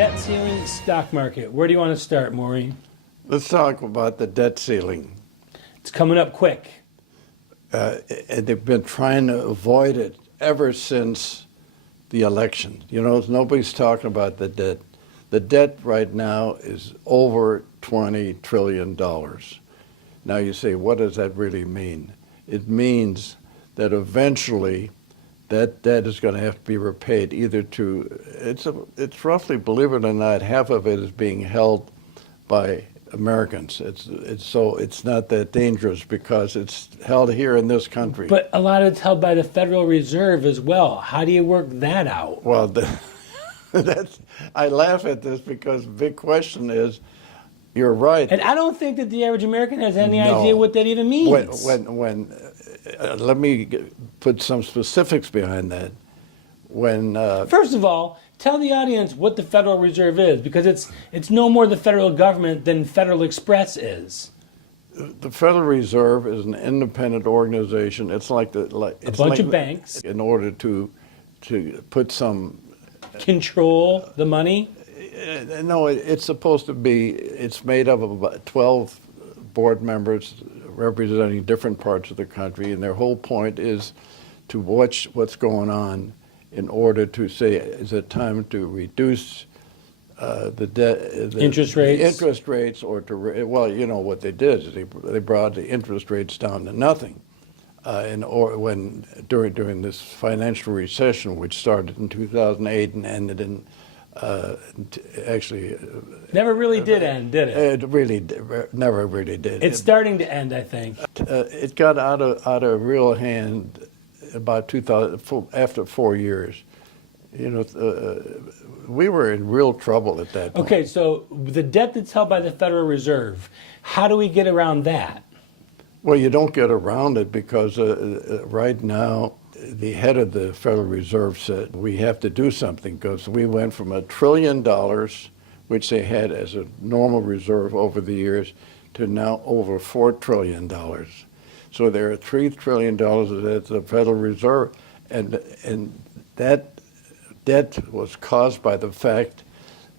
debt ceiling, stock market. Where do you want to start, Maureen? Let's talk about the debt ceiling. It's coming up quick. And they've been trying to avoid it ever since the election. You know, nobody's talking about the debt. The debt right now is over $20 trillion. Now you say, what does that really mean? It means that eventually that debt is going to have to be repaid either to, it's roughly, believe it or not, half of it is being held by Americans. It's not that dangerous because it's held here in this country. But a lot of it's held by the Federal Reserve as well. How do you work that out? Well, I laugh at this because the big question is, you're right. And I don't think that the average American has any idea what that even means. Let me put some specifics behind that. First of all, tell the audience what the Federal Reserve is, because it's no more the federal government than Federal Express is. The Federal Reserve is an independent organization. It's like a bunch of banks. In order to put some control the money. No, it's supposed to be. It's made up of about 12 board members representing different parts of the country, and their whole point is to watch what's going on in order to say, is it time to reduce the interest rates, or to, well, you know what they did is they brought the interest rates down to nothing, during this financial recession, which started in 2008 and ended in actually never really did end, did it? It really never really did. It's starting to end, I think. It got out of real hand about 2000, after 4 years. You know, we were in real trouble at that point. Okay, so the debt that's held by the Federal Reserve, how do we get around that? Well, you don't get around it because right now the head of the Federal Reserve said we have to do something because we went from $1 trillion, which they had as a normal reserve over the years, to now over $4 trillion. So there are $3 trillion at the Federal Reserve, and that debt was caused by the fact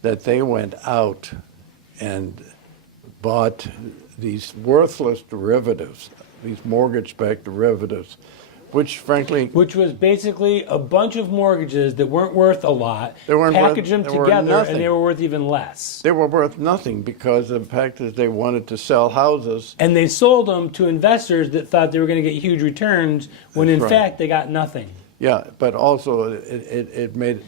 that they went out and bought these worthless derivatives, these mortgage-backed derivatives, which was basically a bunch of mortgages that weren't worth a lot, packaged them together, and they were worth even less. They were worth nothing because the fact is they wanted to sell houses. And they sold them to investors that thought they were going to get huge returns, when in fact they got nothing. Yeah, but also it made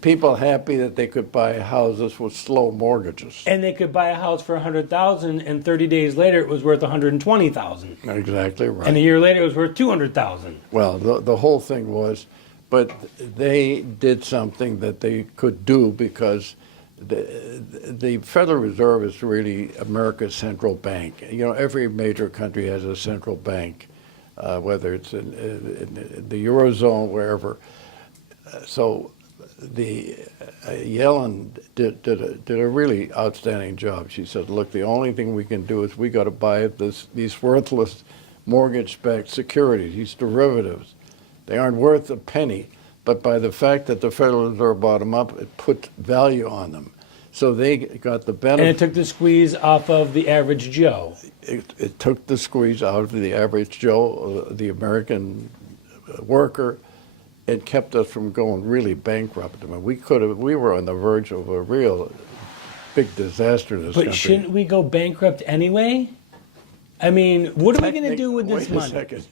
people happy that they could buy houses with slow mortgages. And they could buy a house for $100,000, and 30 days later it was worth $120,000. Exactly right. And a year later it was worth $200,000. Well, the whole thing was, but they did something that they could do because the Federal Reserve is really America's central bank. You know, every major country has a central bank. Whether it's in the Eurozone, wherever. So the Yellen did a really outstanding job. She said, look, the only thing we can do is we got to buy these worthless mortgage-backed securities, these derivatives. They aren't worth a penny, but by the fact that the Federal Reserve bought them up, it put value on them. So they got the benefit. And it took the squeeze off of the average Joe. It took the squeeze out of the average Joe, the American worker. It kept us from going really bankrupt. I mean, we were on the verge of a real big disaster in this country. But shouldn't we go bankrupt anyway? I mean, what are we going to do with this money? Wait a second.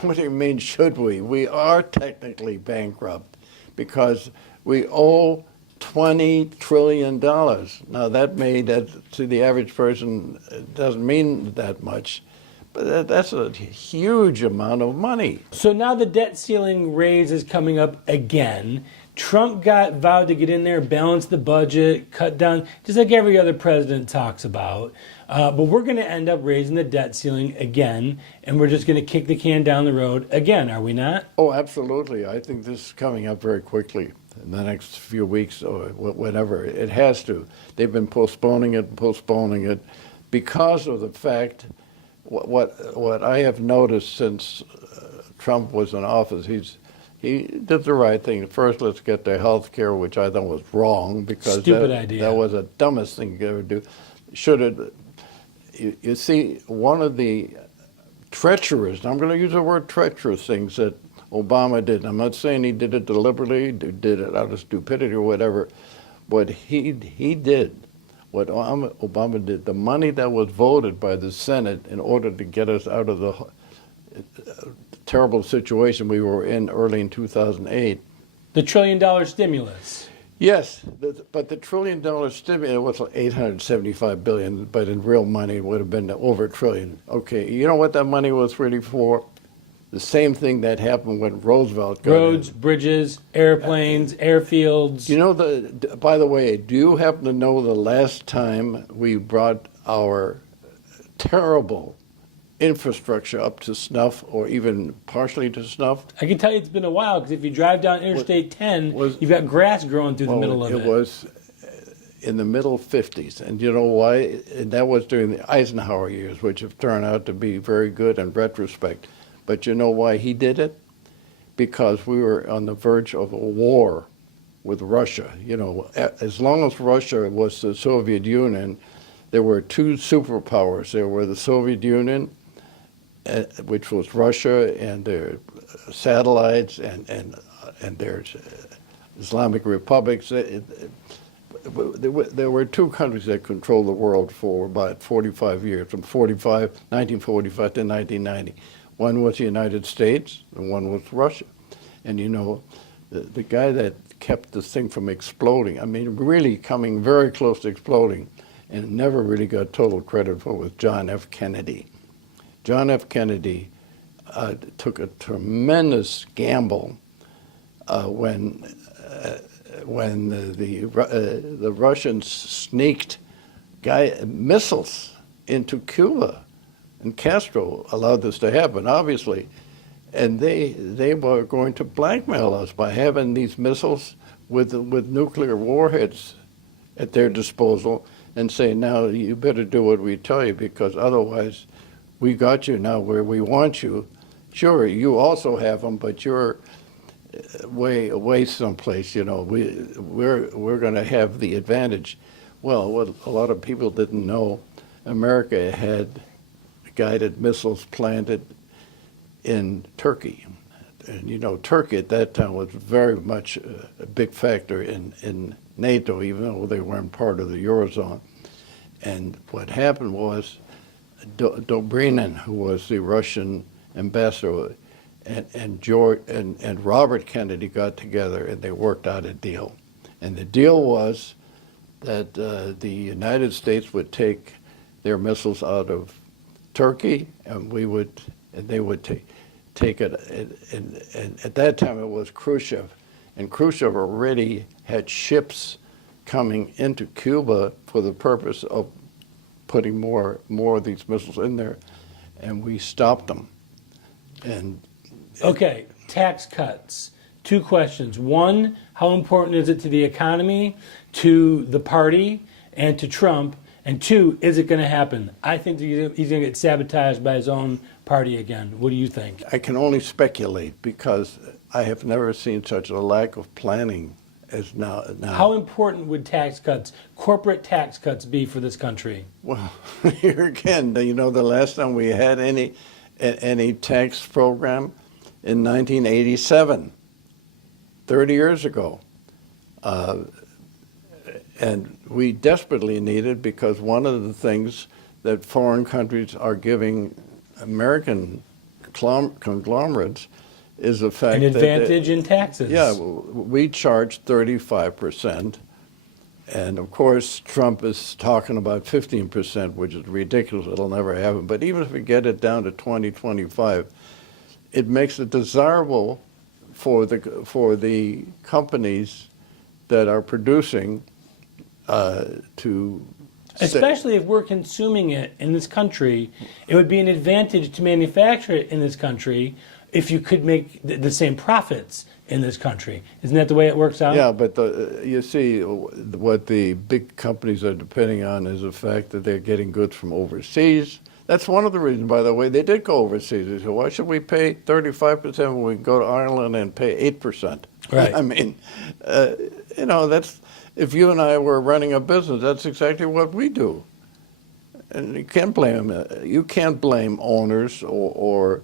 What do you mean, should we? We are technically bankrupt because we owe $20 trillion. Now that to the average person, it doesn't mean that much, but that's a huge amount of money. So now the debt ceiling raise is coming up again. Trump vowed to get in there, balance the budget, cut down, just like every other president talks about. But we're going to end up raising the debt ceiling again, and we're just going to kick the can down the road again, are we not? Oh, absolutely. I think this is coming up very quickly. In the next few weeks or whatever. It has to. They've been postponing it because of the fact, what I have noticed since Trump was in office, he did the right thing. First, let's get the health care, which I thought was wrong because Stupid idea. that was the dumbest thing you could ever do. Should have, you see, one of the treacherous, I'm going to use the word treacherous things that Obama did. I'm not saying he did it deliberately, did it out of stupidity or whatever. What he did, what Obama did, the money that was voted by the Senate in order to get us out of the terrible situation we were in early in 2008. The $1 trillion stimulus. Yes, but the $1 trillion stimulus was $875 billion, but in real money it would have been over $1 trillion. Okay, you know what that money was really for? The same thing that happened when Roosevelt got Roads, in. bridges, airplanes, airfields. You know, by the way, do you happen to know the last time we brought our terrible infrastructure up to snuff or even partially to snuff? I can tell you it's been a while because if you drive down Interstate 10, you've got grass growing through the middle of it. It was in the middle 50s. And you know why? And that was during the Eisenhower years, which have turned out to be very good in retrospect. But you know why he did it? Because we were on the verge of a war with Russia. You know, as long as Russia was the Soviet Union, there were two superpowers. There were the Soviet Union, which was Russia, and their satellites, and their Islamic republics. There were two countries that controlled the world for about 45 years, from 1945 to 1990. One was the United States, and one was Russia. And you know, the guy that kept this thing from exploding, I mean, really coming very close to exploding, and never really got total credit for it, was John F. Kennedy. John F. Kennedy took a tremendous gamble when the Russians sneaked missiles into Cuba. And Castro allowed this to happen, obviously. And they were going to blackmail us by having these missiles with nuclear warheads at their disposal and say, now you better do what we tell you because otherwise we got you now where we want you. Sure, you also have them, but you're way away someplace, you know. We're going to have the advantage. Well, what a lot of people didn't know, America had guided missiles planted in Turkey. And you know, Turkey at that time was very much a big factor in NATO, even though they weren't part of the Eurozone. And what happened was Dobrynin, who was the Russian ambassador, and Robert Kennedy got together and they worked out a deal. And the deal was that the United States would take their missiles out of Turkey, and they would take it. And at that time, it was Khrushchev, and Khrushchev already had ships coming into Cuba for the purpose of putting more of these missiles in there, and we stopped them. And okay, tax cuts. Two questions. One, how important is it to the economy, to the party, and to Trump? And two, is it going to happen? I think that he's going to get sabotaged by his own party again. What do you think? I can only speculate because I have never seen such a lack of planning as now. How important would tax cuts, corporate tax cuts, be for this country? Well, here again, you know, the last time we had any tax program in 1987, 30 years ago. And we desperately need it because one of the things that foreign countries are giving American conglomerates is the fact an advantage in taxes. Yeah, we charge 35%. And of course, Trump is talking about 15%, which is ridiculous. It'll never happen. But even if we get it down to 20, 25, it makes it desirable for the companies that are producing to especially if we're consuming it in this country, it would be an advantage to manufacture it in this country if you could make the same profits in this country. Isn't that the way it works out? Yeah, but you see, what the big companies are depending on is the fact that they're getting goods from overseas, That's one of the reasons, by the way, they did go overseas. They said, why should we pay 35% when we can go to Ireland and pay 8%? Right. I mean, that's, if you and I were running a business, that's exactly what we do. And you can't blame owners or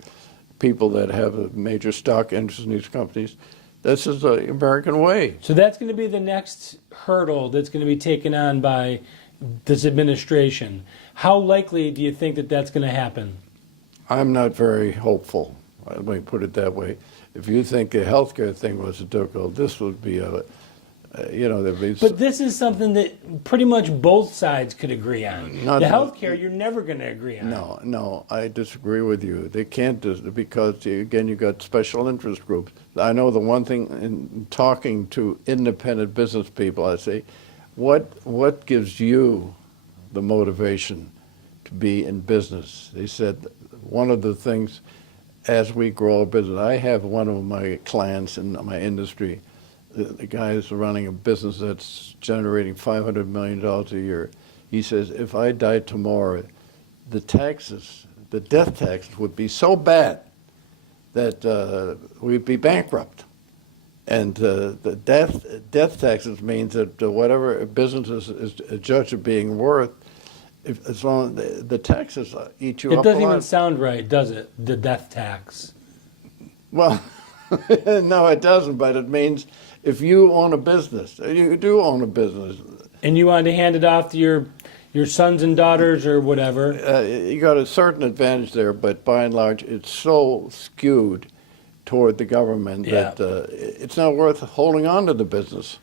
people that have a major stock interest in these companies. This is the American way. So that's going to be the next hurdle that's going to be taken on by this administration. How likely do you think that that's going to happen? I'm not very hopeful. Let me put it that way. If you think the healthcare thing was difficult, this would be there'd be. But this is something that pretty much both sides could agree on. Not- The healthcare, you're never going to agree on. No, I disagree with you. They can't because again, you got special interest groups. I know the one thing in talking to independent business people, I say, what gives you the motivation to be in business? They said one of the things as we grow our business. I have one of my clients in my industry. The guy is running a business that's generating $500 million a year. He says, if I died tomorrow, the death taxes would be so bad that we'd be bankrupt. And the death taxes means that whatever a business is judged as being worth, as long as the taxes eat you It up doesn't a lot. even sound right, does it? The death tax. Well, no, it doesn't, but it means if you own a business, you do own a business, And you wanted to hand it off to your sons and daughters or whatever. you got a certain advantage there, but by and large, it's so skewed toward the government Yeah. that it's not worth holding on to the business.